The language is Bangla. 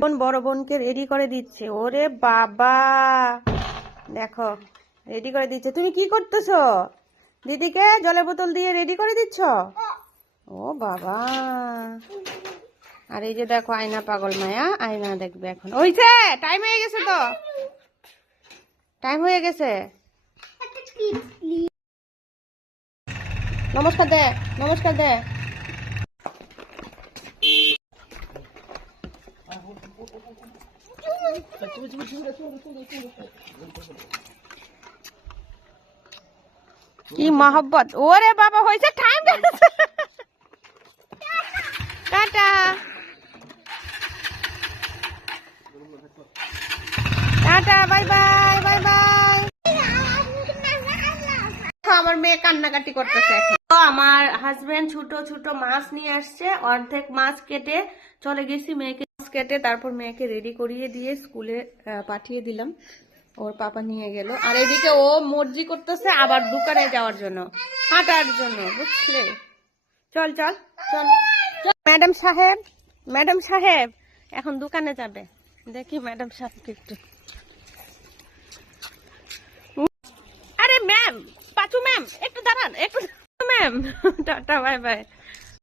বোন বড় বোনকে রেডি করে দিচ্ছে। ওরে বাবা, দেখো রেডি করে দিচ্ছে। তুমি কি করতেছো? দিদিকে জলের বোতল দিয়ে রেডি করে দিচ্ছ? ও বাবা। আর এই যে দেখো আয়না, পাগল মায়া আয়না দেখবে এখন। ওইছে, টাইম হয়ে গেছে তো, টাইম হয়ে গেছে। নমস্কার দে, নমস্কার দে। কি মহব্বত। ওরে বাবা, হয়েছে, time tata tata, bye bye, bye bye. আমার মেয়ে কান্নাকাটি করতেছে এখন। তো আমার হাজবেন্ড ছোট ছোট মাছ নিয়ে আসছে, অর্ধেক মাছ কেটে চলে গেছি। মেয়েকে মাছ কেটে তারপর মেয়েকে রেডি করিয়ে দিয়ে স্কুলে পাঠিয়ে দিলাম। ওর পাপা নিয়ে গেল। আর এদিকে ও মর্জি করতেছে আবার দোকানে যাওয়ার জন্য, হাঁটার জন্য, বুঝলে? চল চল চল। ম্যাডাম সাহেব, ম্যাডাম সাহেব এখন দোকানে যাবে। দেখি ম্যাডাম সাহেব একটু। আরে ম্যাম, পাচু ম্যাম একটু দাঁড়ান, একটু ম্যাম। Tata, bye bye.